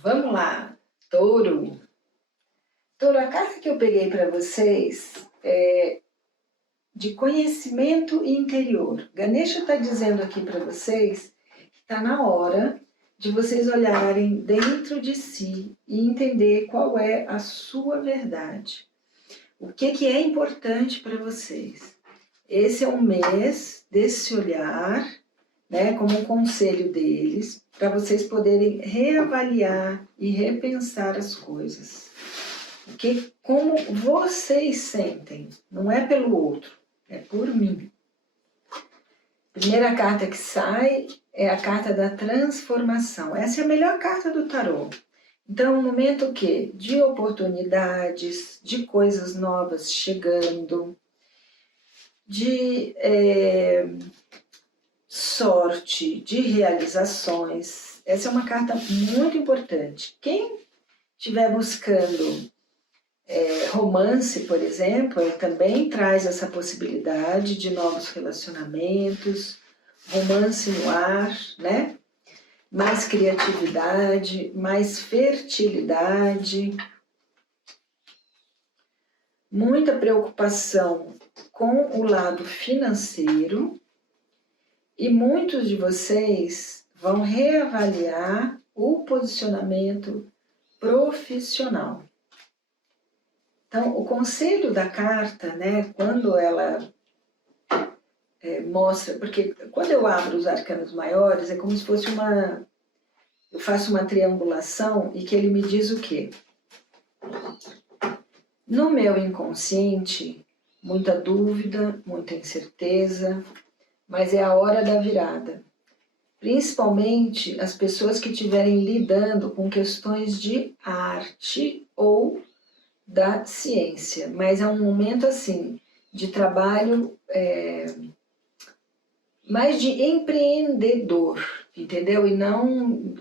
Vamos lá, Touro. Touro, a carta que eu peguei para vocês é de conhecimento interior. Ganesha está dizendo aqui para vocês que está na hora de vocês olharem dentro de si e entender qual é a sua verdade. O que é importante para vocês. Esse é um mês desse olhar, né, como um conselho deles, para vocês poderem reavaliar e repensar as coisas. Como vocês sentem, não é pelo outro, é por mim. Primeira carta que sai é a carta da transformação. Essa é a melhor carta do tarô. Então, é um momento o quê? De oportunidades, de coisas novas chegando, de sorte, de realizações. Essa é uma carta muito importante. Quem estiver buscando romance, por exemplo, ele também traz essa possibilidade de novos relacionamentos, romance no ar, né? Mais criatividade, mais fertilidade, muita preocupação com o lado financeiro e muitos de vocês vão reavaliar o posicionamento profissional. Então, o conselho da carta, né, quando ela mostra, porque quando eu abro os arcanos maiores, é como se fosse eu faço uma triangulação e que ele me diz o quê? No meu inconsciente, muita dúvida, muita incerteza, mas é a hora da virada. Principalmente as pessoas que estiverem lidando com questões de arte ou da ciência, mas é um momento assim, de trabalho mais de empreendedor, entendeu? E não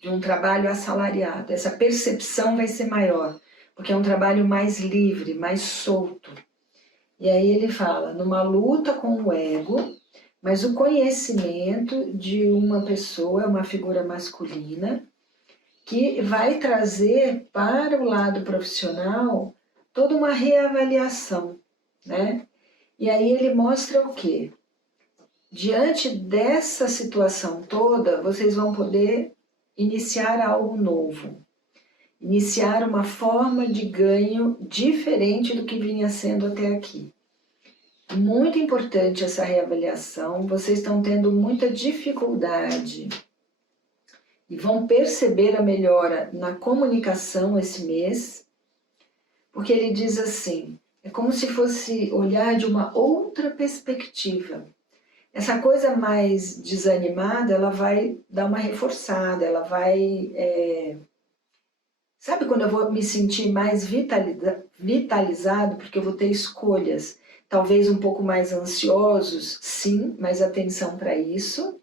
de um trabalho assalariado. Essa percepção vai ser maior, porque é um trabalho mais livre, mais solto. E aí ele fala, numa luta com o ego, mas o conhecimento de uma pessoa, uma figura masculina, que vai trazer para o lado profissional toda uma reavaliação, né? E aí ele mostra o quê? Diante dessa situação toda, vocês vão poder iniciar algo novo, iniciar uma forma de ganho diferente do que vinha sendo até aqui. Muito importante essa reavaliação, vocês estão tendo muita dificuldade e vão perceber a melhora na comunicação esse mês, porque ele diz assim, é como se fosse olhar de uma outra perspectiva. Essa coisa mais desanimada, ela vai dar uma reforçada, ela vai... Sabe quando eu vou me sentir mais vitalizado, porque eu vou ter escolhas, talvez um pouco mais ansiosos, sim, mas atenção para isso.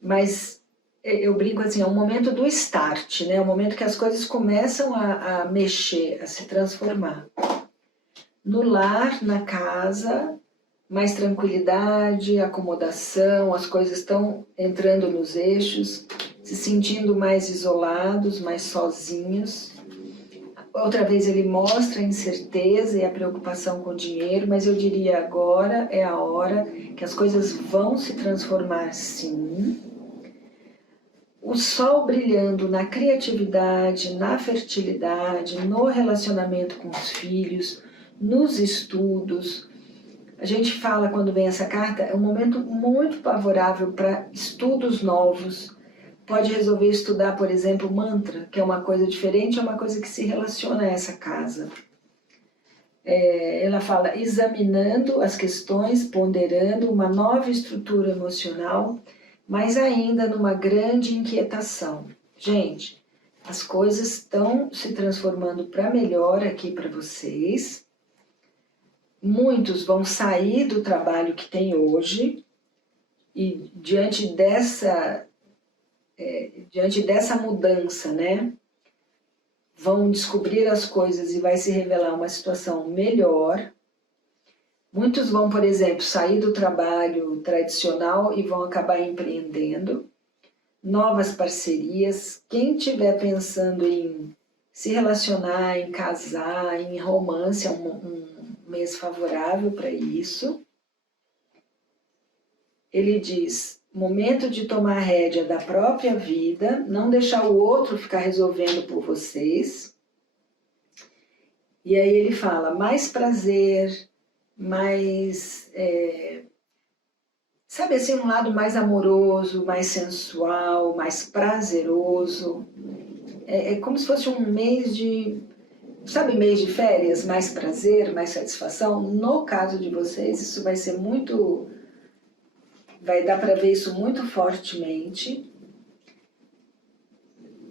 Mas eu brinco assim, é um momento do start, né? É um momento que as coisas começam a mexer, a se transformar. No lar, na casa, mais tranquilidade, acomodação, as coisas estão entrando nos eixos, se sentindo mais isolados, mais sozinhos. Outra vez ele mostra a incerteza e a preocupação com o dinheiro, mas eu diria agora é a hora que as coisas vão se transformar sim. O sol brilhando na criatividade, na fertilidade, no relacionamento com os filhos, nos estudos. A gente fala, quando vem essa carta, é um momento muito favorável para estudos novos. Pode resolver estudar, por exemplo, mantra, que é uma coisa diferente, é uma coisa que se relaciona a essa casa. Ela fala, examinando as questões, ponderando uma nova estrutura emocional, mas ainda numa grande inquietação. Gente, as coisas estão se transformando para melhor aqui para vocês. Muitos vão sair do trabalho que tem hoje e diante dessa mudança, né? vão descobrir as coisas e vai se revelar uma situação melhor. Muitos vão, por exemplo, sair do trabalho tradicional e vão acabar empreendendo. Novas parcerias. Quem estiver pensando em se relacionar, em casar, em romance, é um mês favorável para isso. Ele diz, momento de tomar a rédea da própria vida, não deixar o outro ficar resolvendo por vocês. E aí ele fala, mais prazer, mais, sabe assim, um lado mais amoroso, mais sensual, mais prazeroso. É como se fosse um mês de, sabe, mês de férias, mais prazer, mais satisfação. No caso de vocês, isso vai ser muito, vai dar para ver isso muito fortemente.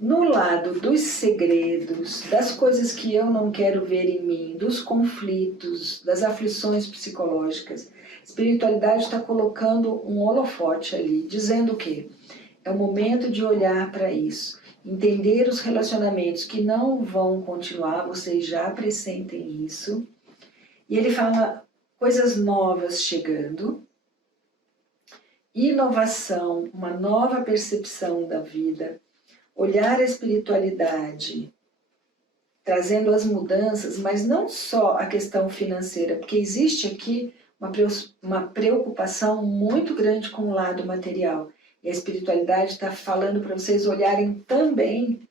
No lado dos segredos, das coisas que eu não quero ver em mim, dos conflitos, das aflições psicológicas, a espiritualidade está colocando um holofote ali, dizendo o quê? É o momento de olhar para isso, entender os relacionamentos que não vão continuar, vocês já pressentem isso. E ele fala coisas novas chegando, inovação, uma nova percepção da vida, olhar a espiritualidade, trazendo as mudanças, mas não só a questão financeira, porque existe aqui uma preocupação muito grande com o lado material. E a espiritualidade está falando para vocês olharem também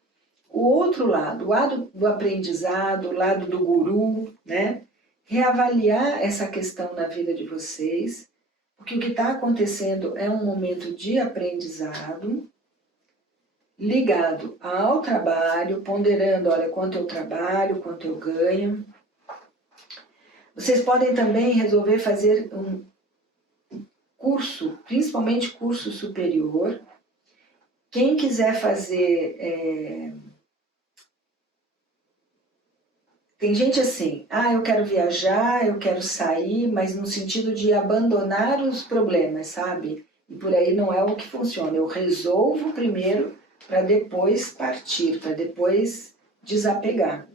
o outro lado do aprendizado, o lado do guru, né? Reavaliar essa questão na vida de vocês, porque o que está acontecendo é um momento de aprendizado, ligado ao trabalho, ponderando, olha, quanto eu trabalho, quanto eu ganho. Vocês podem também resolver fazer um curso, principalmente curso superior. Quem quiser fazer... Tem gente assim, eu quero viajar, eu quero sair, mas no sentido de abandonar os problemas, sabe? E por aí não é o que funciona. Eu resolvo primeiro para depois partir, para depois desapegar.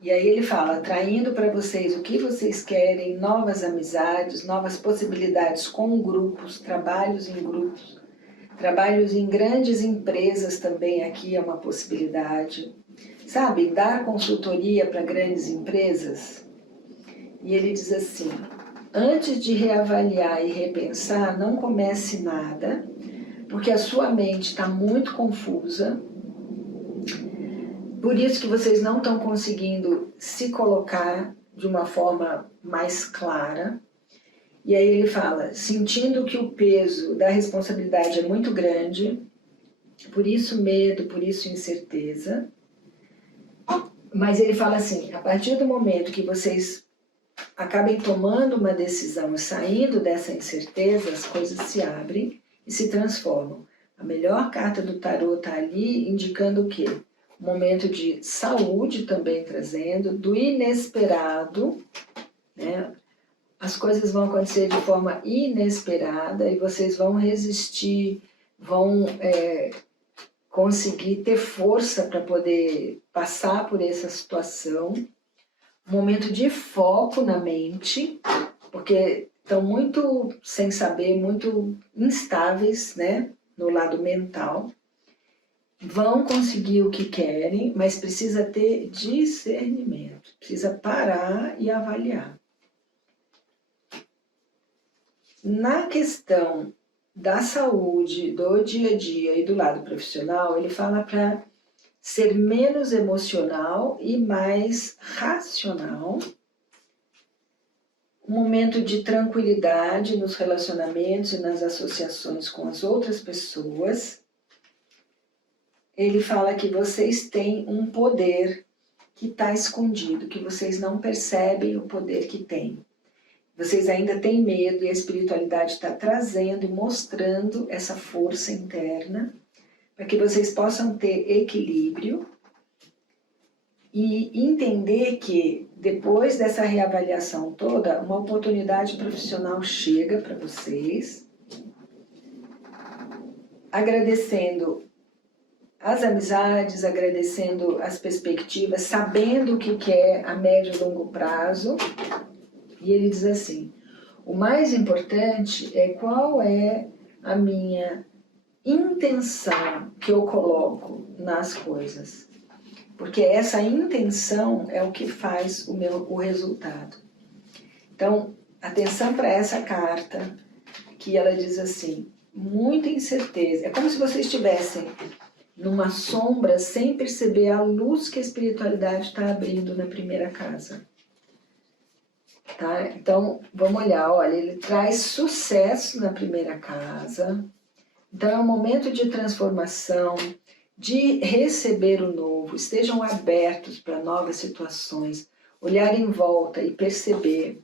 E aí ele fala, traindo para vocês o que vocês querem, novas amizades, novas possibilidades com grupos, trabalhos em grupos, trabalhos em grandes empresas também aqui é uma possibilidade. Sabe, dar consultoria para grandes empresas. E ele diz assim, antes de reavaliar e repensar, não comece nada, porque a sua mente está muito confusa, por isso que vocês não estão conseguindo se colocar de uma forma mais clara. E aí ele fala, sentindo que o peso da responsabilidade é muito grande, por isso medo, por isso incerteza. Mas ele fala assim, a partir do momento que vocês acabem tomando uma decisão e saindo dessa incerteza, as coisas se abrem e se transformam. A melhor carta do tarô está ali indicando o quê? Um momento de saúde também trazendo, do inesperado, né? As coisas vão acontecer de forma inesperada e vocês vão resistir, vão conseguir ter força para poder passar por essa situação. Um momento de foco na mente, porque estão muito sem saber, muito instáveis, né, no lado mental. Vão conseguir o que querem, mas precisa ter discernimento, precisa parar e avaliar. Na questão da saúde, do dia a dia e do lado profissional, ele fala para ser menos emocional e mais racional. Um momento de tranquilidade nos relacionamentos e nas associações com as outras pessoas. Ele fala que vocês têm um poder que está escondido, que vocês não percebem o poder que têm. Vocês ainda têm medo e a espiritualidade está trazendo e mostrando essa força interna para que vocês possam ter equilíbrio e entender que depois dessa reavaliação toda, uma oportunidade profissional chega para vocês, agradecendo as amizades, agradecendo as perspectivas, sabendo o que quer a médio e longo prazo. E ele diz assim, o mais importante é qual é a minha intenção que eu coloco nas coisas. Porque essa intenção é o que faz o resultado. Então, atenção para essa carta, que ela diz assim, muita incerteza. É como se vocês estivessem numa sombra sem perceber a luz que a espiritualidade está abrindo na primeira casa. Tá? Então, vamos olhar, olha, ele traz sucesso na primeira casa. Então, é um momento de transformação, de receber o novo. Estejam abertos para novas situações, olhar em volta e perceber.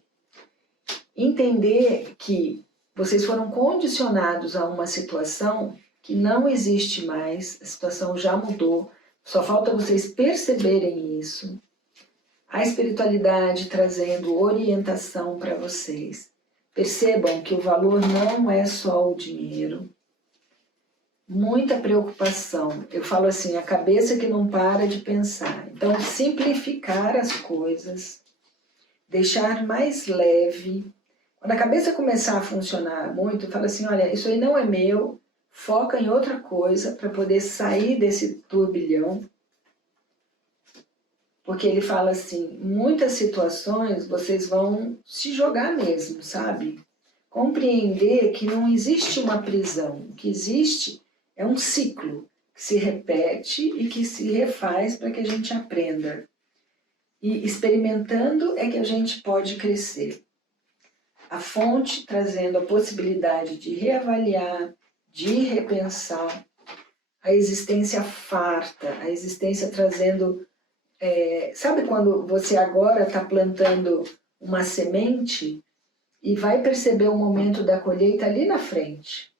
Entender que vocês foram condicionados a uma situação que não existe mais, a situação já mudou, só falta vocês perceberem isso. A espiritualidade trazendo orientação para vocês. Percebam que o valor não é só o dinheiro. Muita preocupação. Eu falo assim, a cabeça que não para de pensar. Então, simplificar as coisas, deixar mais leve. Quando a cabeça começar a funcionar muito, fala assim, olha, isso aí não é meu, foca em outra coisa para poder sair desse turbilhão. Porque ele fala assim, muitas situações vocês vão se jogar mesmo, sabe? Compreender que não existe uma prisão, o que existe é um ciclo que se repete e que se refaz para que a gente aprenda. E experimentando é que a gente pode crescer. A fonte trazendo a possibilidade de reavaliar, de repensar, a existência farta, a existência trazendo... sabe quando você agora está plantando uma semente e vai perceber o momento da colheita ali na frente?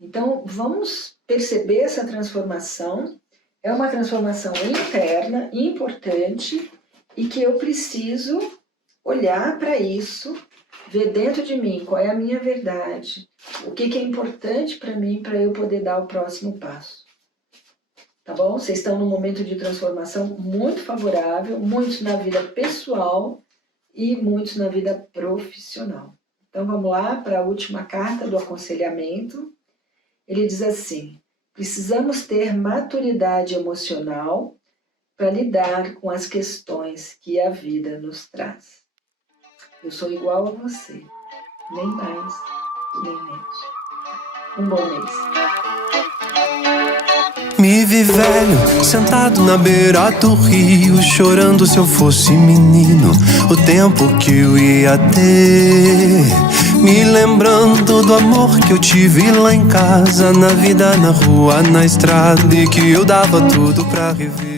Então, vamos perceber essa transformação. É uma transformação interna, importante, e que eu preciso olhar para isso, ver dentro de mim qual é a minha verdade, o que é importante para mim para eu poder dar o próximo passo. Tá bom? Vocês estão num momento de transformação muito favorável, muitos na vida pessoal e muitos na vida profissional. Então vamos lá para a última carta do aconselhamento. Ele diz assim, precisamos ter maturidade emocional para lidar com as questões que a vida nos traz. Eu sou igual a você, nem mais, nem menos. Um bom mês. Me vi velho, sentado na beira do rio, chorando se eu fosse menino, o tempo que eu ia ter. Me lembrando do amor que eu tive lá em casa, na vida, na rua, na estrada, e que eu dava tudo pra rever.